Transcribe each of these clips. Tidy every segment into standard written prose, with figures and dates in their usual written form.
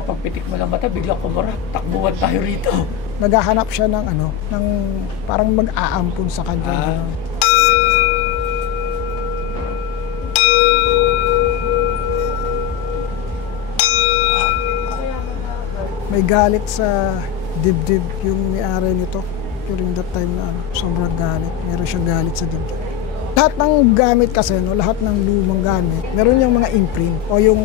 pagpitik mo ng mata, biglang kumarap, takbuhan tayo rito. Naghahanap siya ng ng parang mag-aampun sa kanya. May galit sa dibdib yung may-ari nito. During that time na sobrang galit. Meron siyang galit sa dibdib. Lahat ng gamit kasi, lahat ng lumang gamit, meron yung mga imprint o yung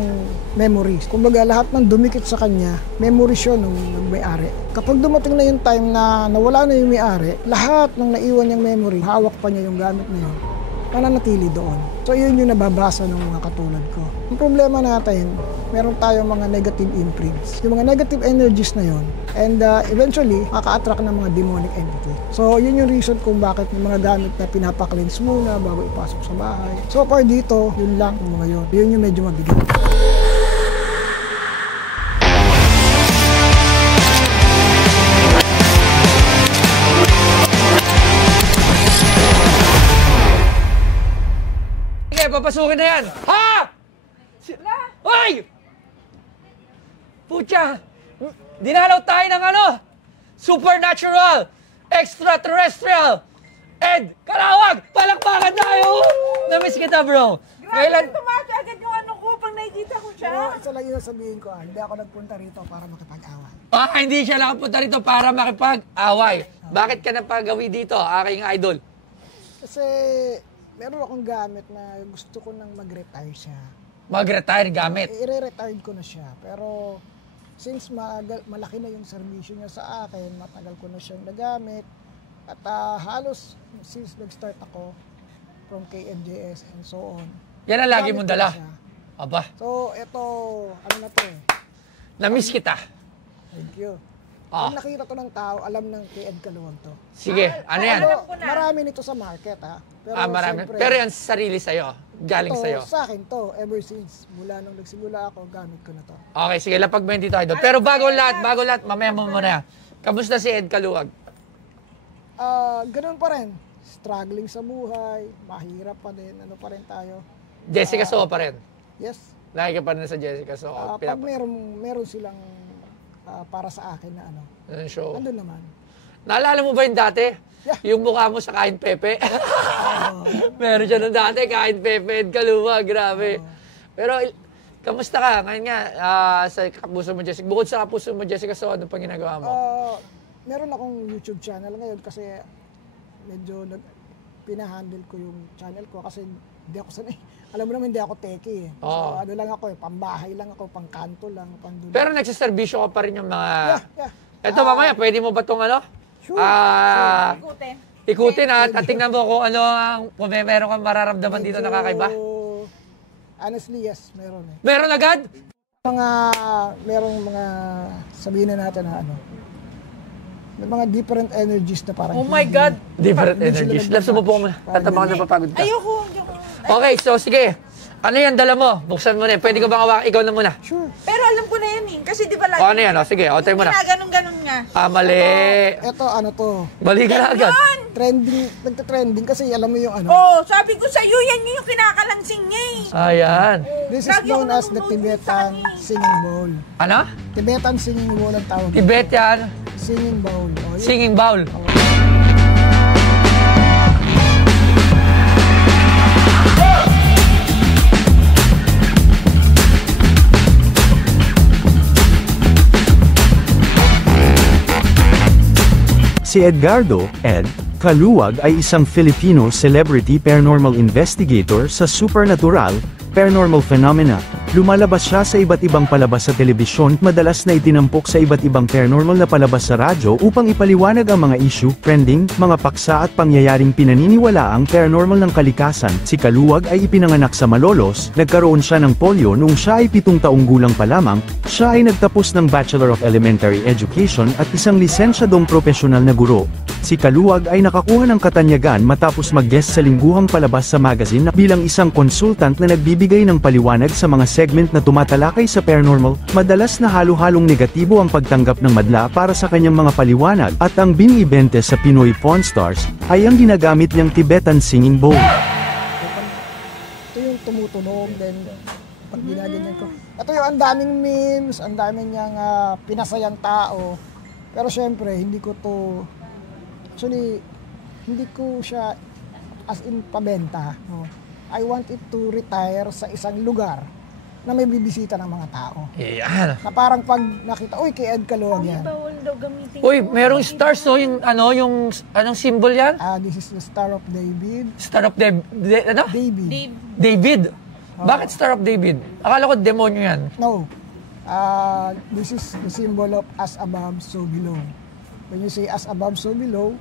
memories. Kumbaga, lahat ng dumikit sa kanya, memories yun ng may-ari. Kapag dumating na yung time na nawala na yung may-ari, lahat ng naiwan niyang memory, hawak pa niya yung gamit na yun, mananatili doon. So yun yung nababasa ng mga katulad ko. Ang problema natin, meron tayong mga negative imprints. Yung mga negative energies na yun, and eventually, maka-attract ng mga demonic entity. So yun yung reason kung bakit yung mga gamit na pinapa-cleanse muna bago ipasok sa bahay. So far dito, yun lang yung mga yun. Yun yung medyo mabigat. Papasukin na yan! Ha? Hoy! Pucha! Dinalaw tayo ng supernatural, extraterrestrial, and kalawag! Palakpakan tayo! Namiss kita, bro. Grabe, tumaki agad yung ko pag nakikita ko siya. Pero isa lang yung sabihin ko, hindi ako nagpunta rito para makipag-away. Hindi siya nakapunta rito para makipag-away. Bakit ka napagawi dito, aking idol? Kasi meron akong gamit na gusto ko nang mag-retire siya. Mag-retire gamit? I-retire ko na siya. Pero since malaki na yung servisyo niya sa akin, matagal ko na siyang nagamit. At halos since nag-start ako from KMJS and so on. Yan ang lagi mong dala? Aba. So ito, na to eh. Namiss kita. Thank you. Kung nakita to ng tao, alam ng kay Ed Kaluwag to. Sige, ano yan? Marami nito sa market Pero marami. Siyempre, pero yan sarili sa'yo. Galing sa'yo. Sa akin to, ever since. Mula nung nagsimula ako, gamit ko na to. Okay, sige, lapag mo yun dito, idol. Pero bago lahat, mamaya mo muna yan. Kamusta si Ed Kaluwag? Ganun pa rin. Struggling sa buhay, mahirap pa din, pa rin tayo. Jessica Soho pa rin? Yes. Lagi ka pa rin sa Jessica Soho? Pag meron silang para sa akin na show. nandun naman. Naalala mo ba yung dati? Yeah. Yung mukha mo sa Kain Pepe? Meron siya nung dati, Kain Pepe, Ed Kaluwag, grabe. Pero, kamusta ka? Ngayon nga, sa kapuso mo, Jessica. Bukod sa kapuso mo, Jessica Soho, ano pang ginagawa mo? Meron akong YouTube channel ngayon kasi medyo pinahandle ko yung channel ko kasi hindi ako sanay. Alam mo naman, hindi ako techie eh. So, lang ako pambahay lang ako, pangkanto lang, pandun. Pero nagsiservisyo ka pa rin yung mga... Yeah. Ito mamaya, pwede mo ba itong Sure. Ikutin at tingnan mo kung kung meron kang mararamdaman dito na kakaiba. Honestly, yes, meron eh. Meron agad? Merong mga, sabihin na natin na may mga different energies na parang... Oh my God! Different energies. Lapso mo po mo. Tatabangan na papagod ka. Ayoko. Okay, so sige. Ano yan, dala mo? Buksan mo na. Pwede ka bang hawakan? Ikaw na muna. Sure. Pero alam ko na yan eh. Kasi di ba lagi... Ano yan? Sige, tayo mo na. Ganun-ganun nga. Mali. Ito, to? Mali ka na agad. Nagta-trending kasi alam mo yung sabi ko sa'yo, yan yung kinakalansing niya eh. Ayan. This is known as the Tibetan singing bowl. Ano? Tibetan singing bowl ang tawag. Tibetan singing bowl. Singing bowl. Si Edgardo, Ed Kaluwag ay isang Filipino celebrity paranormal investigator sa supernatural, paranormal phenomena. Lumalabas siya sa iba't ibang palabas sa telebisyon, madalas na itinampok sa iba't ibang paranormal na palabas sa radyo upang ipaliwanag ang mga issue, trending, mga paksa at pangyayaring pinaniniwalaang paranormal ng kalikasan. Si Kaluwag ay ipinanganak sa Malolos, nagkaroon siya ng polio noong siya ay 7 taong gulang pa lamang. Siya ay nagtapos ng Bachelor of Elementary Education at isang lisensyadong profesional na guro. Si Kaluwag ay nakakuha ng katanyagan matapos mag-guest sa lingguhang palabas sa magazine bilang isang consultant na nagbibigay ng paliwanag sa mga segment na tumatalakay sa paranormal. Madalas na halo-halong negatibo ang pagtanggap ng madla para sa kanyang mga paliwanag at ang binibente sa Pinoy Pawn Stars ay ang ginagamit niyang Tibetan singing bowl. Ito yung tumutunog, then Pag ginaganyan ko. Ito yung ang daming memes, ang daming niyang pinasayang tao. Pero syempre, hindi ko to, actually, hindi ko siya as in pabenta. No? I want it to retire sa isang lugar na may bibisita ng mga tao. Yan. Na parang pag nakita, uy, kay Ed Caluwag yan. Bawal daw gamitin. Uy, merong stars, so yung, yung, anong symbol yan? This is the Star of David. Star of ano? David. David. Bakit Star of David? Akala ko demonyo yan. No. This is the symbol of as above, so below. When you say as above, so below,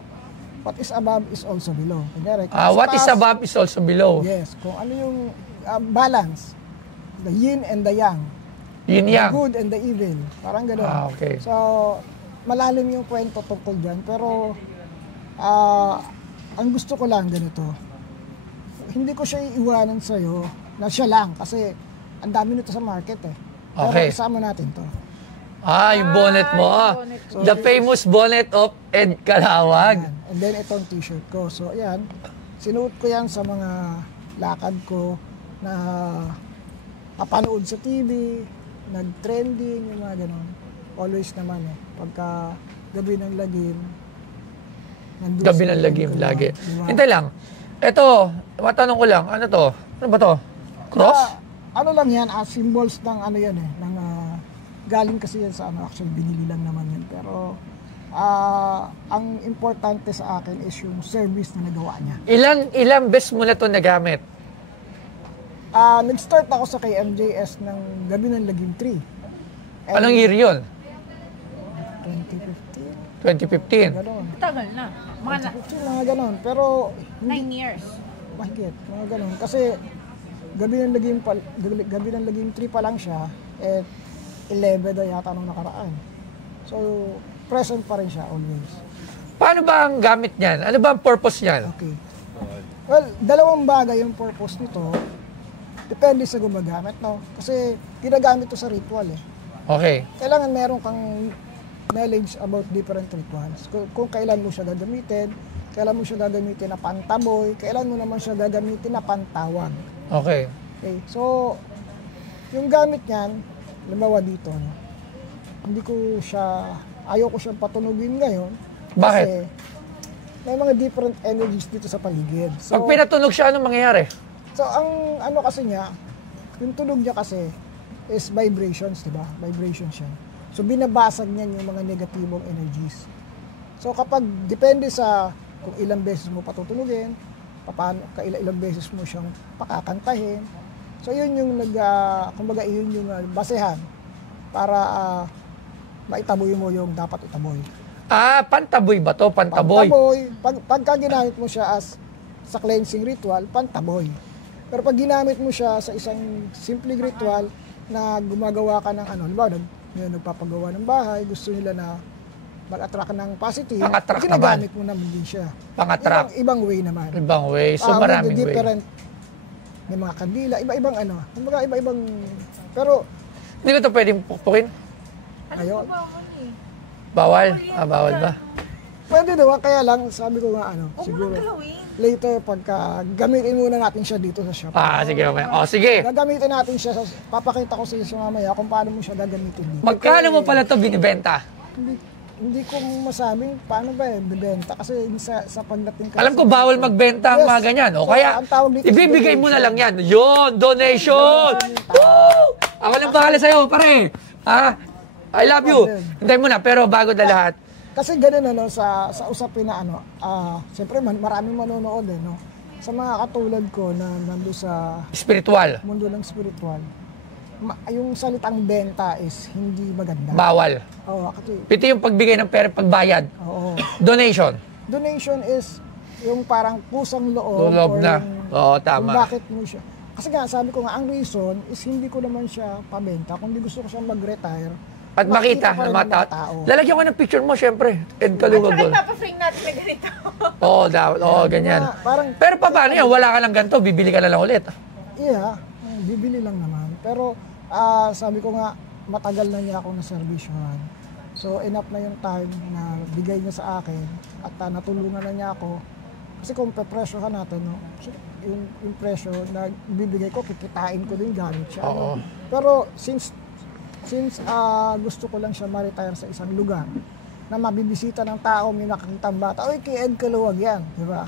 what is above is also below. What is above is also below. Yes. Kung ano yung balance. The yin and the yang. Yin The yang. good and the evil. Parang gano'n. Okay. So, malalim yung kwento tungkol dyan. Pero, ang gusto ko lang ganito. Hindi ko siya iiwanan sa'yo na siya lang. Kasi, ang dami nito sa market eh. Pero Okay. isama natin to. Yung bonnet mo. So, The famous bonnet of Ed Caluwag. Yan. And then, itong t-shirt ko. So, ayan. Sinuot ko yan sa mga lakad ko na papanood sa TV, nag-trending, yung mga ganon. Always naman eh. Pagka gabi ng lagim, nandun Gabi sa ng lagim, ko, lagi. diba? Hintay lang. Ito, matanong ko lang, ano to? Ano ba to? Cross? Ano lang yan, symbols ng ano yan eh, ng, galing kasi yan sa ano, actually binili lang naman yan. Pero, ang importante sa akin is yung service na nagawa niya. Ilang beses mo na to nagamit? Nag-start ako sa KMJS ng Gabi ng Lagim 3. Anong year yun? 2015, 2015. gano'n. Tagal na. Mga 2015, mga gano'n. Pero, 9 years. mahigit, mga gano'n. Kasi, Gabi ng Lagim 3 pa lang siya, 11 na yata nung nakaraan. So, present pa rin siya always. Paano ba ang gamit niyan? Ano ba ang purpose niyan? Okay. Well, dalawang bagay yung purpose nito. Depende sa gumagamit, no? Kasi ginagamit to sa ritual eh. Okay. Kailangan meron kang knowledge about different rituals. Kung kailan mo siya gagamitin, kailan mo siya gagamitin na pantaboy, kailan mo naman siya gagamitin na pantawag. Okay. Okay, so yung gamit niyan, halimbawa dito, no? Hindi ko siya, ayaw ko siyang patunugin ngayon. Bakit? Kasi may mga different energies dito sa paligid. So, Pag pinatunog siya, anong mangyayari? So, ang ano kasi niya, yung tunog niya kasi is vibrations, di ba? Vibrations siya. So, binabasag niyan yung mga negatibong energies. So, kapag depende sa kung ilang beses mo patutunugin, ilang beses mo siyang pakakantahin. So, yun yung kumbaga yun yung basehan para maitaboy mo yung dapat itaboy. Pantaboy ba to? Pantaboy? Pantaboy. Pagka ginamit mo siya as sa cleansing ritual, pantaboy. Pero pag ginamit mo siya sa isang simple ritual na gumagawa ka ng nagpapagawa ng bahay, gusto nila na mag-attract ng positive, Pang-attract ginagamit mo naman din siya. Pang-attract. Ibang way naman. Ibang way. So, maraming way. Different, may mga kandila, iba-ibang kumbaga iba-ibang, pero Hindi ko to pwedeng pukpukin? ayun. Bawal? Bawal ba? Pwede naman, kaya lang, sabi ko nga siguro, Galawin. later pagka gamitin muna natin siya dito sa shop. Sige mamaya. Sige. Gagamitin natin siya, papakita ko sa iyo mamaya kung paano mo siya gagamitin dito. Magkano mo pala to binibenta? Hindi ko masabing paano ba bibenta kasi sa pagdating kasi. Alam ko bawal magbenta ang mga ganyan. O So, kaya, ang tawag dito is ibibigay mo na donation. lang yan. Yun, donation! Woo! Ako nang bahala sa'yo, pare. I love you. Hintay mo na, pero bago na lahat. Kasi ganun sa usapin na siyempre maraming manonood no. Sa mga katulad ko na nando sa Spiritual. mundo ng spiritual. Yung salitang benta is hindi maganda. Bawal. Oo, kasi Piti yung pagbigay ng pera, pagbayad. oo. Donation. Donation is yung parang pusang loob Loob or na. yung, Oo, kung tama. bakit mo siya. Kasi nga, sabi ko nga, ang reason is hindi ko naman siya pabenta, kundi gusto ko siyang mag-retire. At makita pa rin ng ng mga tao. Lalagyan ko ng picture mo, syempre. Ed Caluwag Saka doon. ipapaframe natin na ganito. Oo, dapat. Oo, ganyan. Parang, Pero paano yan? Wala ka lang ganito, bibili ka na lang ulit. yeah, bibili lang naman. Pero sabi ko nga, matagal na niya akong naservisyohan. So enough na yung time na bigay niya sa akin at natulungan na niya ako. Kasi kung pepresyohan natin, no, yung presyo na bibigay ko, kikitain ko din gamit siya. Oo. Pero since gusto ko lang siya ma-retire sa isang lugar na mabibisita ng tao, may nakakita bata, oy, kay Ed Caluwag yan, di ba?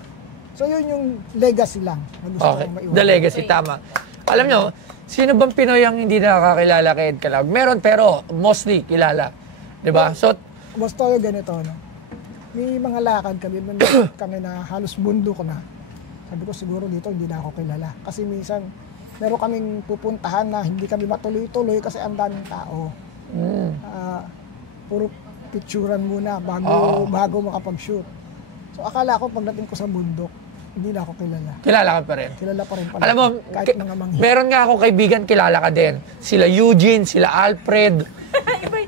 So yun yung legacy lang na gusto kong maiwan. The legacy, tama. Alam nyo, sino bang Pinoy ang hindi nakakakilala kay Ed Caluwag? Meron, pero mostly kilala. Di ba? So, basta yung ganito, no? May mga lakad kami na halos bundok na. Sabi ko siguro dito hindi na ako kilala. Kasi minsan, meron kaming pupuntahan na hindi kami matuloy-tuloy kasi ang daming tao. Puro picturean muna bago makapag-shoot. So akala ko pagdating ko sa bundok, hindi na ako kilala. kilala ka pa rin. Kilala pa rin pala. Alam mo, kahit mga manghi. meron nga ako kaibigan, kilala ka din. Sila Eugene, sila Alfred.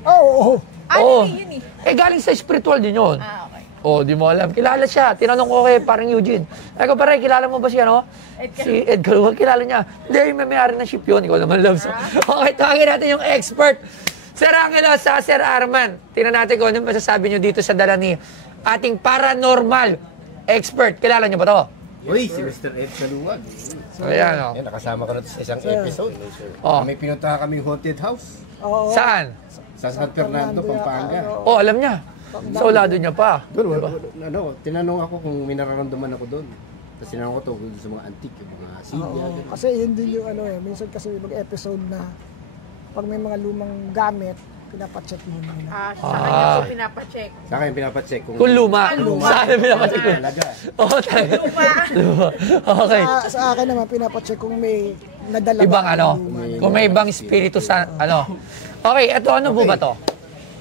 Oo. Oo. Yun eh. Galing sa spiritual din yun. Okay. Di mo alam. Kilala siya. Tinanong ko kay parang Eugene. Ako pare, kilala mo ba siya, no? Si Ed Caluwag, kilala niya. Hindi, may may-ari ng ship yun. Ikaw naman, loves. Okay, tawagin natin yung expert. Sir Angelo, sa Sir Arman. Tingnan natin kung ano masasabi niyo dito sa dala ni ating paranormal expert. Kilala niyo ba to? Uy, si Mr. Ed Caluwag. Ayan, o. Yan, nakasama ka na sa isang episode. May pinuntahan kami haunted house Oo. Saan? sa San Fernando, Pampanga. Alam niya. Sa ulado niya pa. Doon, tinanong ako kung may nararamdaman ako doon. Tapos tinanong ko to sa mga antique, yung mga silya. Oo. Kasi yun din yung minsan kasi mag-episode na pag may mga lumang gamit, pinapacheck mo na. Sa kanya po pinapacheck. Sa akin pinapacheck Kung luma. Saan pinapacheck ko? talaga. Oo, talaga. Luma. Okay. Sa akin naman, pinapacheck kung may nadala Ibang ba, ano? luma. Kung may ibang espiritu sa ano. Okay, ito ano po ba to?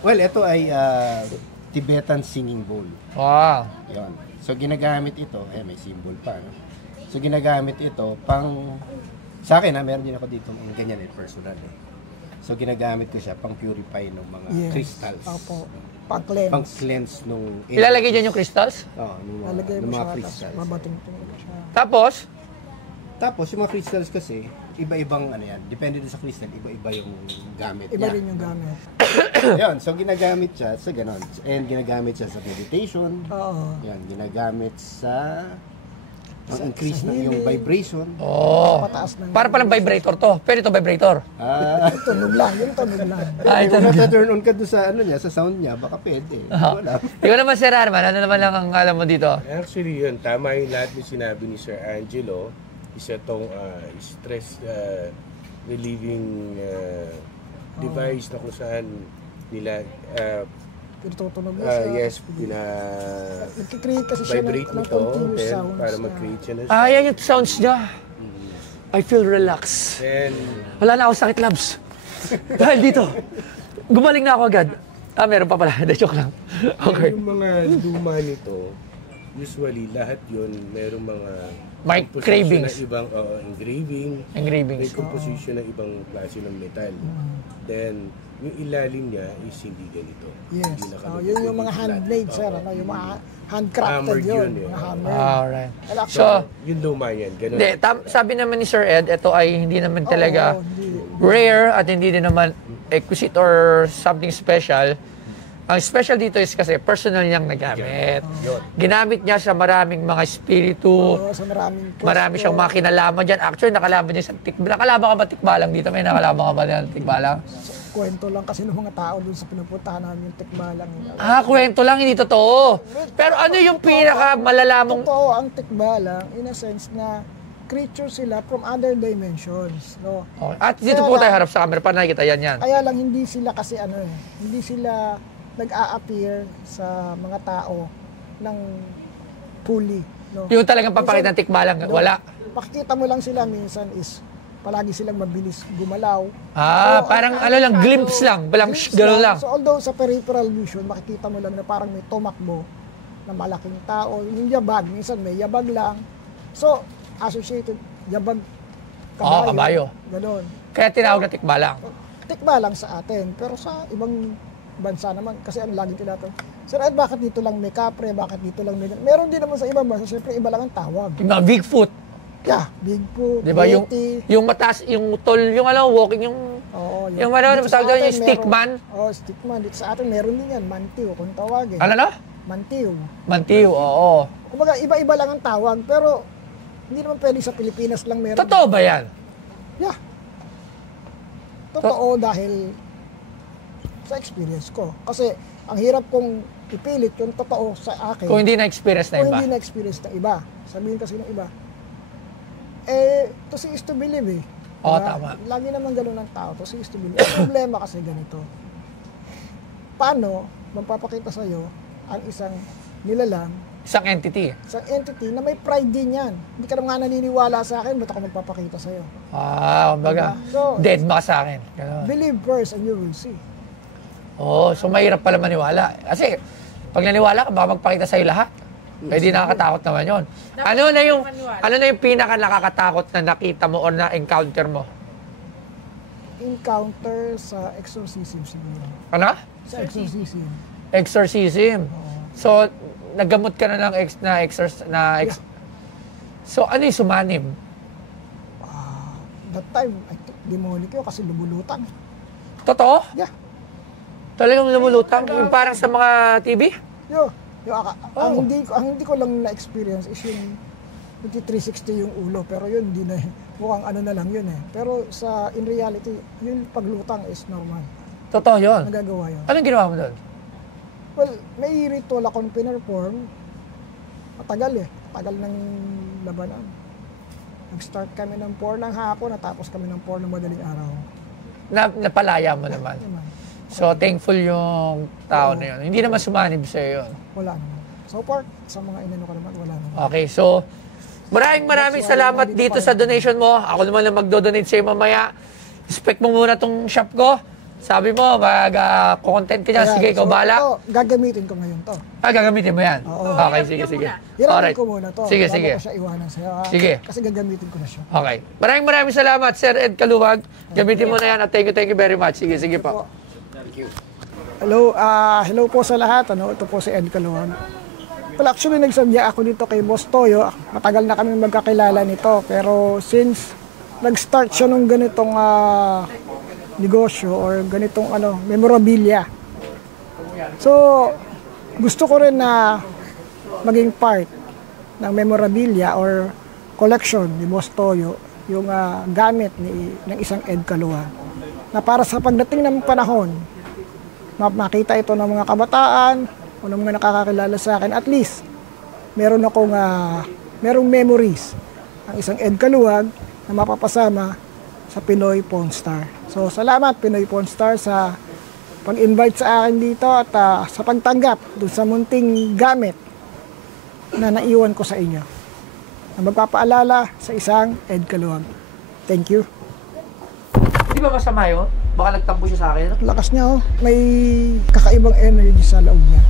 Well, ito ay Tibetan singing bowl. Wow. Yun. So ginagamit ito, may symbol pa. No? So ginagamit ito pang, sa akin meron din ako dito ng ganyan personal. So ginagamit ko siya pang purify ng mga crystals. Opo. Pang-cleanse. Pang cleanse nung Ilalagay dyan yung crystals? Oo, Lalagay ng mo mga siya, crystals. babating-tung siya. Tapos, Yung mga crystals kasi, iba-ibang yan. Depende din sa crystal, iba-iba yung gamit Iba niya. rin yung gamit. Yan, so ginagamit siya sa ganon. And ginagamit siya sa meditation. Oo. Yan, ginagamit sa increase ng yung vibration. Pataas ng... para palang vibrator to. Pwede to vibrator. Tunog lang, yung tunog lang. Kung nata-turn on ka doon sa sa sound niya, baka pwede. Wala. Ikaw naman, Sir Arman, ano naman lang ang alam mo dito? Actually yun, tama yung lahat ng sinabi ni Sir Angelo. Isa tong stress relieving device na kung saan nila Tutunog na siya. yes, Nagkikreate kasi siya vibrate ng nito continuous sounds. para mag-create siya ng Yan yung sounds niya. I feel relaxed. Then, Wala na ako sakit, labs. Dahil dito. Gumaling na ako agad. Meron pa pala. Hindi, joke lang. Okay. yung mga luma nito, usually lahat yun, merong mga May composition cravings. na ibang engraving, Engravings. may composition ng ibang klase ng metal. Then, yung ilalim niya is hindi ganito. Yes. Hindi nakalagay Yun yung mga flat. handmade, sir. Yung mga handcrafted Hammered yun. yun, Mga eh. hammered. Alright. Wala So, Yung luma yan, ganun. hindi, sabi naman ni Sir Ed, ito ay hindi naman talaga hindi. rare at hindi din naman exquisite or something special. Ang special dito is kasi personal niyang nagamit. Ginamit niya sa maraming mga espiritu, Sa maraming marami siyang mga kinalaman dyan. Actually, nakalaban niya sa nakalaban ka ba tikbalang dito? May nakalaban ka ba ng tikbalang? kwento lang kasi ng mga tao dun sa pinupuntahan namin yung tikbalang. Kwento lang, hindi totoo. Pero ano yung pinaka malalaman? Totoo ang tikbalang in a sense na creature sila from other dimensions. No? Okay. At dito po tayo harap sa camera para nakikita yan. Kaya lang hindi sila kasi hindi sila nag-a-appear sa mga tao ng fully. No? Yung talagang papakita ng tikbalang, wala. Pakikita mo lang sila minsan is palagi silang mabilis gumalaw. Parang lang, glimpse lang, balang gano'n lang. So although sa peripheral vision, makikita mo lang na parang may tumakbo na malaking tao. Yung yabag, minsan may yabag lang. So, associated, yabag, kabayo. Ganon. Kaya tinawag na tikbalang. Tikbalang sa atin, pero sa ibang bansa naman, kasi ang lagi tinatanong, Sir Ed, bakit dito lang may kapre, bakit dito lang may... Meron din naman sa ibang bansa, syempre iba lang ang tawag. Yung mga Bigfoot. Yeah, Bigfoot, diba, Yeti. yung mataas, yung tol, yung walking, yung... Oo, yung tawag doon, yung stickman. Stickman. Dito sa atin, meron din yan, mantiw, kung tawagin. Ano? Mantiw. Mantiw, oo. Kumbaga, iba-iba lang ang tawag, pero Hindi naman pwede sa Pilipinas lang meron. Totoo ba yan? Yeah. Totoo dahil sa experience ko. Kasi ang hirap kong ipilit yung totoo sa akin. Kung hindi na-experience na Kung iba. hindi na-experience ng iba. Sabihin kasi ng iba. To see is to believe eh. Oo, Diba? tama. Lagi naman ganun ang tao. To see is to believe. Ang problema kasi ganito. Paano magpapakita sa'yo ang isang nilalang, Isang entity. isang entity na may pride din yan. Hindi ka nga naniniwala sa akin, ba't ako magpapakita sa'yo? Kumbaga, So, dead ba ka sa akin? Ganun. Believe first and you will see. So mahirap pala maniwala. Kasi, pag naniwala ka, baka magpakita sa'yo lahat. Pwede nakakatakot naman yun. Ano na yung pinaka nakakatakot na nakita mo or na-encounter mo? Encounter sa exorcism siguro. Ano? Sa exorcism. Exorcism. So, naggamot ka na ng So, ano yung sumanim? That time, I think demonic yun kasi lumulutang. Totoo? Yeah. Talagang lumulutang? Yung parang sa mga TV? Ang hindi ko lang na-experience is yung 360 yung ulo, pero yun hindi na mukhang ano na lang yun eh. Pero in reality, yung paglutang is normal. Totoo yun? Nagagawa yun. Anong ginawa mo doon? Well, may ritual akong pinerform. Matagal eh. Tagal ng labanan. Nag-start kami ng 4 ng hapon, natapos kami ng 4 ng madaling araw. Napalaya mo naman. So, thankful yung tao na yun. Hindi naman sumanib sa'yo yun. Wala naman. So far, sa mga inano ko naman, wala naman. Okay, so, maraming salamat dito sa donation mo. Ako naman lang magdo-donate sa'yo mamaya. Respect mo muna tong shop ko. Sabi mo, mag-content ka dyan. Sige, ikaw bahala. Ito, gagamitin ko ngayon to. Gagamitin mo yan? Oo. Okay, sige. Hiramin ko muna to. Sige. Bago ko siya iwanan sa'yo. Sige. Kasi gagamitin ko na siya. Okay. Maraming salamat, Sir Ed Caluwag. Gamitin mo na yan at thank you very much. Sige po. Hello po sa lahat. Ito po si Ed Caluwag. Well, actually, nagsadya ako dito kay Boss Toyo. Matagal na kami magkakilala nito. Pero since nag-start siya nung ganitong negosyo or ganitong memorabilia. So, gusto ko rin na maging part ng memorabilia or collection ni Boss Toyo yung gamit ng isang Ed Caluwag. Na para sa pagdating ng panahon, makita ito ng mga kabataan o ng mga nakakakilala sa akin, at least merong memories ang isang Ed Caluwag na mapapasama sa Pinoy Pawn Star. So, salamat Pinoy Pawn Star sa pag-invite sa akin dito at sa pagtanggap dun sa munting gamit na naiwan ko sa inyo na magpapaalala sa isang Ed Caluwag. Thank you. Di ba masama yun? Baka nagtampo siya sa akin? Lakas niya, oh. May kakaibang energy sa loob niya.